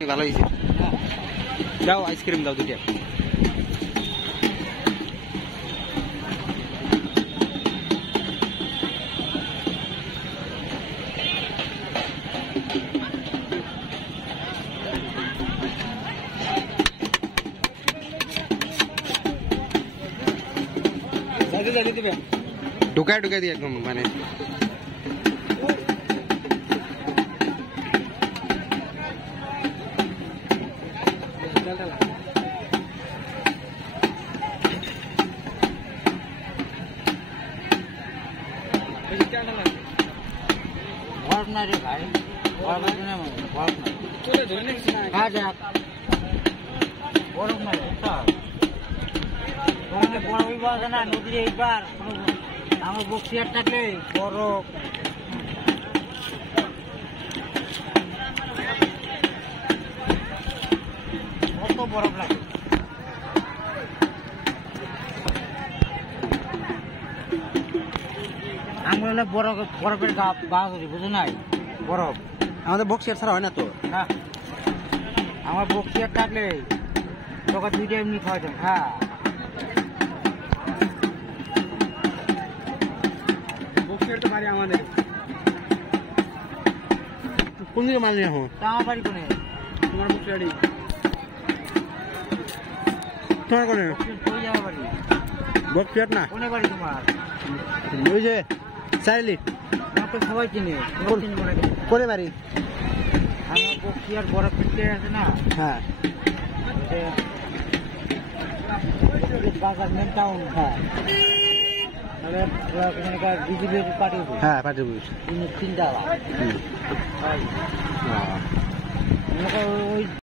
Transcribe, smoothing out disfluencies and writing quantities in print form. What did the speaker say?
ভালো হয়েছে। দাও আইসক্রিম দাও দুটো। ঢুকায় ঢুকায় দিয়ে একদম মানে বরফ না রে ভাই, বরফ আছে না? বরফ না, খা যাক। বরফ না রে, বরফ আছে না নদীর এইবার আমার বক্সিয়ার থাকলে বরফ। কত বরফ লাগে। আমরা বরফের গা ধরি, বুঝো নাই? বরফ আমাদের বক্সিয়ার ছাড়া হয় না তো। না, আমার বক্সিয়ার থাকলে তোকে দুইটা এমনি খাওয়াতাম। হ্যাঁ, বক্সিয়ার তো বাড়ি আমাদের। কোন দিকে মাল নিয়ে হো? তা আমার বাড়ি কোনে? তোমার বক্সিয়ারই তোমার কোনে? কই যাওয়া বাড়ি? বক্সিয়ার না কোনে বাড়ি তোমার? ওই যে চাইলি আমার তো সবাই চিনে। করে বাড়ি আমার বক্সিয়ার বরফ কিনতে আছে না? হ্যাঁ বাজার মেন টাউন। হ্যাঁ, বিজেপি পার্টি। হ্যাঁ পাঠিয়ে বুঝ তিনটা